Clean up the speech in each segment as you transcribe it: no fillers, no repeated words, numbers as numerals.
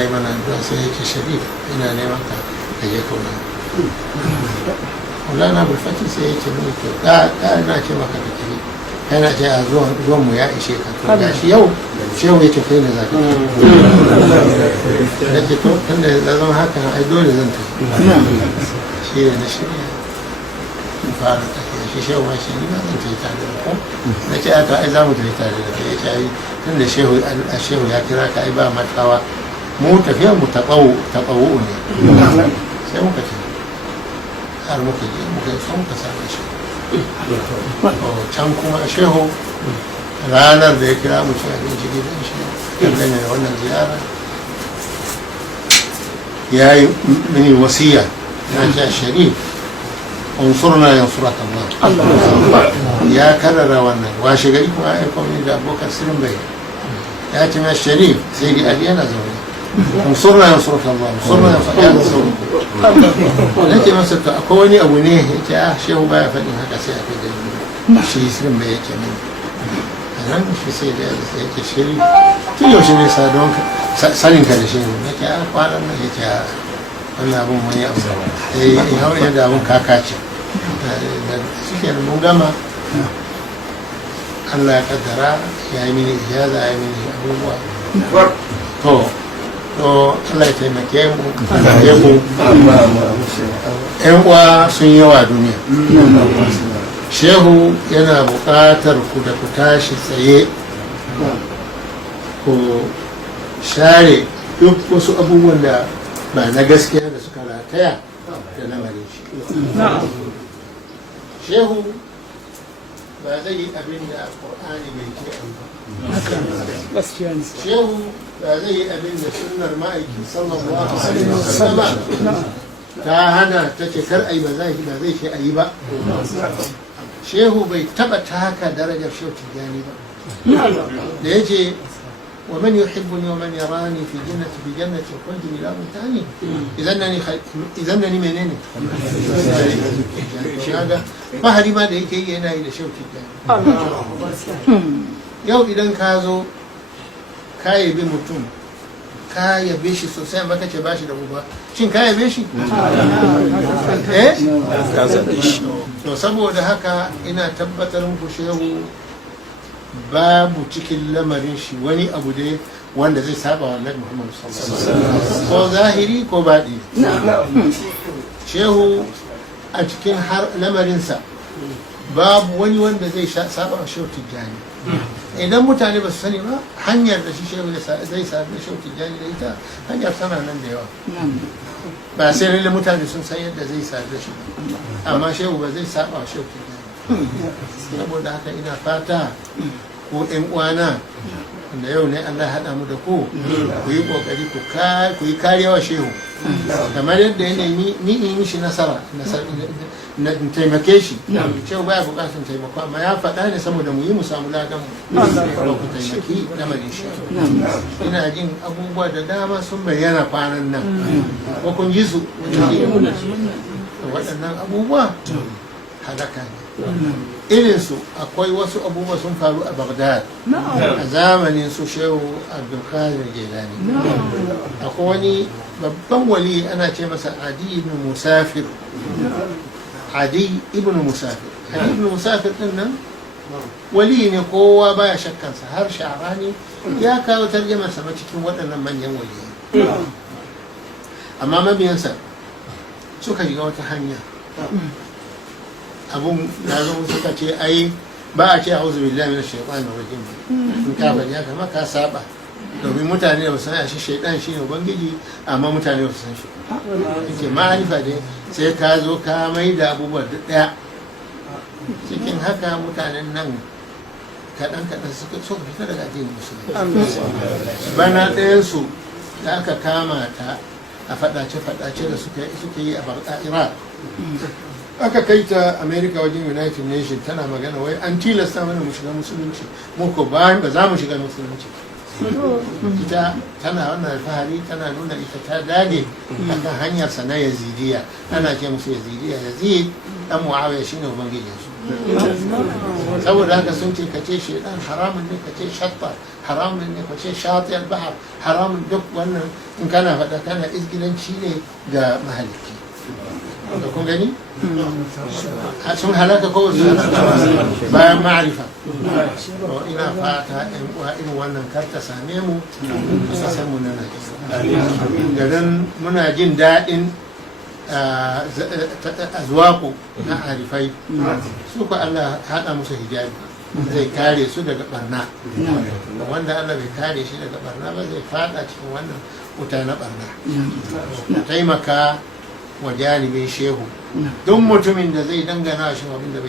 ya yi mana addu'a sai ya ce Sharif ina neman ka je kauna Maulana Abulfati sai ya ce mini to da na ce maka ka tafi yana ce a zuwan mu ya ishe ka to ga shi yau shehu ya ce kai ne za ka da ce to tunda ya zama haka ai dole zan tafi shi ne na shirya in fara tafiya shi shehu ma shi ni ma zan tafi tare da ku na ce a to ai za mu tafi tare da kai ya ce ai tunda shehu ya kira ka ai ba matawa mu tafiya mu taɓawo ne sai muka tafi har muka je muka yi son ka same shi can kuma shehu ranar da ya kira mu ci abinci gidan shi dangane da wannan ziyara ya yi mini wasiya na ce Sharif unsurna yansuraka Allah ya karara wannan washe gari kuma ya aiko mini da abokan sirrin bai ya ce mai Sharif sai ga Ali yana zaune unsurna yansuraka Allah unsurna yansuraka Allah nake masa to akwai wani abu ne yake shehu baya faɗin haka sai a kai da shi sirrin bai yake mini a nan shi sai da yake shiri tun yaushe ne sanin ka da shi ne nake kwanan nan yake wannan abun wani abu yau yadda abun kaka ce suke da mun gama Allah ya kaddara ya yi mini ijaza ya yi mini abubuwa to Allah ya taimake mu yan uwa sun yawa duniya shehu yana buƙatar ku da ku tashi tsaye ku share duk wasu abubuwan da ba na gaskiya da suka rataya da lamarin shi shehu ba zai yi abin da ƙur'ani bai ce ba shehu ba zai yi abin da sunnar ma'aiki sallallahu alaihi wasallam ta hana ta ce kar ai ba zai ce ayi ba shehu bai taba taka darajar shehu tijjani ba da yace wa man yuhibbuni wa man yarani fi jannati khuld ila mutani idan nani menene shahada bahari ma da yake yi yana yi da shehu tijjani yau idan ka zo ka yabi mutum ka yabe shi sosai amma kace ba shi da uba shin ka yabe shi to saboda haka ina tabbatar muku shehu babu cikin lamarin shi wani abu da wanda zai saba wa Annabi Muhammad sallallahu alaihi wasallam ko zahiri ko baɗi shehu a cikin har lamarinsa babu wani wanda zai saba wa shehu tijjani idan mutane ba su sani ba hanyar da shi shehu zai sami shehu tijjani da ita hanyar tana nan da yawa ba sai lalle mutane sun san yadda zai sami da shi amma shehu ba zai saba wa shehu tijjani saboda haka ina fata ko ƴan uwana da yau ne Allah ya haɗa mu da ku yi ƙoƙari ku yi kariya wa shehu kamar yadda ya nemi ni in mishi nasara na taimake shi shehu baya buƙatar taimako amma ya faɗa ne saboda mu yi mu samu ladan mu ku taimaki lamarin shi ina jin abubuwa da dama sun bayyana kwanan nan ko kun ji su waɗannan abubuwa halaka ne irinsu akwai wasu abubuwa sun faru a Baghdad a zamanin su shehu Abdulkadir Jilani akwai wani babban wali ana ce masa Adi ibn Musafir Adi ibn Musafir din nan wali ne kowa baya shakkansa har Sha'rani ya kawo tarjamar sa cikin waɗannan manyan waliyai amma mabiyansa suka shiga wata hanya abun da zo suka ce ai ba a ce a'udhu billahi minash shaitanir rajim in ka bari haka ma ka saba domin mutane da san shi shaitan shine ubangiji amma mutane ba su san shi yake ma'arifa dai sai ka zo ka mai da abubuwa duk daya cikin haka mutanen nan kaɗan suka fita daga addinin musulunci bana ɗayansu da aka kama ta a faɗace da suke yi a Iraq aka kai ta America wajen United Nations tana magana wai an tilasta mana mu shiga musulunci mu ko ba za mu shiga musulunci ita tana wannan alfahari tana nuna ita ta dage akan hanyar sa na yazidiya ana ce musu yazidiya yazid dan muawiya shine ubangijin su saboda haka sun ce kace shaidan haramun ne, kace shatta haramun ne, kace shati al-bahr haramun, duk wannan in kana faɗa kana izgilanci ne ga mahalicci. da kun gani sun halaka ko su bayan ma'arifa. ina fata yan uwa irin wannan kar ta same mu a mu na Najeriya. garin muna jin daɗin azwaku na arifai, su ko Allah haɗa musu hijabi zai kare su daga barna, wanda Allah bai kare shi daga barna ba zai fada cikin wannan wuta na barna. taimaka wa janibin shehu, duk mutumin da zai dangana shi abin da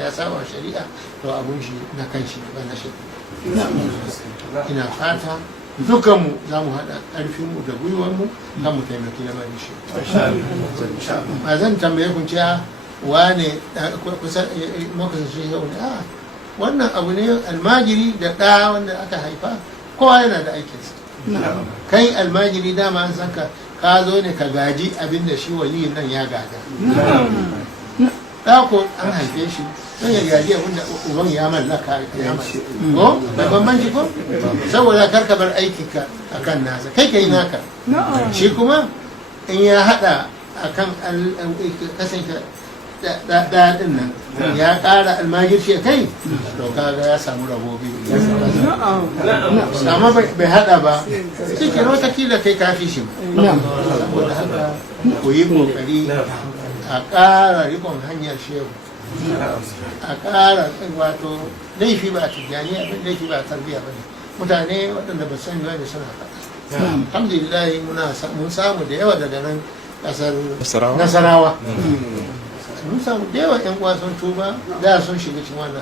ya saba shari'a to abun shi na kan shi ba na shehu. ina fata dukanmu za mu haɗa ƙarfinmu da gwiwanmu kan mu taimaki lamarin shi. ba zan tambaye kun cewa wane kusa makasashe yau ne, wannan abu ne almajiri da ɗa wanda aka haifa kowa yana da aikinsa. kai almajiri dama an san ka zo ne ka gaji abin da shi waliyin nan ya gada. ɗako an haife shi don ya gaji abin da uban ya mallaka ya mallaka ko bai bambanci ko, saboda kar ka bar aikinka a kan nasa, kai ka yi naka. shi kuma in ya haɗa a kan kasance daɗin nan ya ƙara almajirci a kai, to kaga ya samu rabo biyu. amma bai haɗa ba shi ke watakila kai kafi shi ba. saboda haka ku yi ƙoƙari a ƙara rikon hanyar shehu, a ƙara wato laifi ba a tijjani abin laifi ba a tarbiyya ba ne. mutane waɗanda ba sani ba ne suna faɗa. alhamdulillah mun samu da yawa daga nan ƙasar Nasarawa. mun samu da yawa yan uwa sun tuba da sun shiga cikin wannan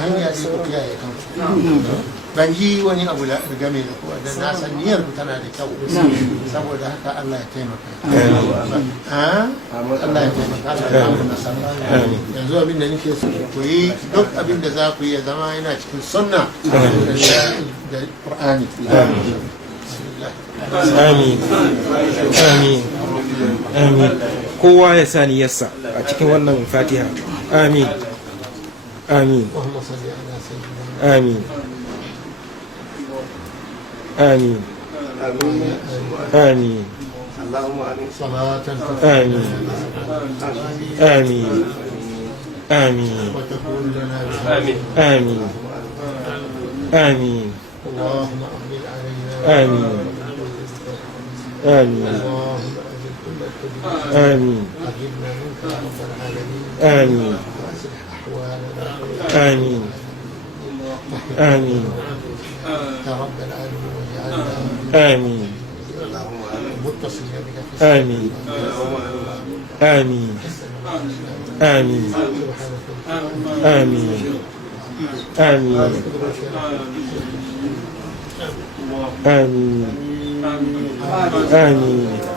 hanya da ku kiyaye kansu. ban ji wani abu da game da ku da na san niyyar ku tana da kyau, saboda haka Allah ya taimaka. Allah ya taimaka, Allah ya ba mu nasara. yanzu abin da nake so ku yi duk abin da za ku yi ya zama yana cikin sunna da Qur'ani. amin amin amin. kowa ya sa niyyarsa a cikin wannan fatiha. amin amin amin amin amin amin amin amin amin amin اللهم أحمل علينا آمين آمين آمين أجبنا منك يا رب العالمين. آمين وأصلح أحوالنا آمين آمين يا رب العالمين، واجعلنا آمين متصلين بك في آمين آمين آمين آمين آمين آمين آمين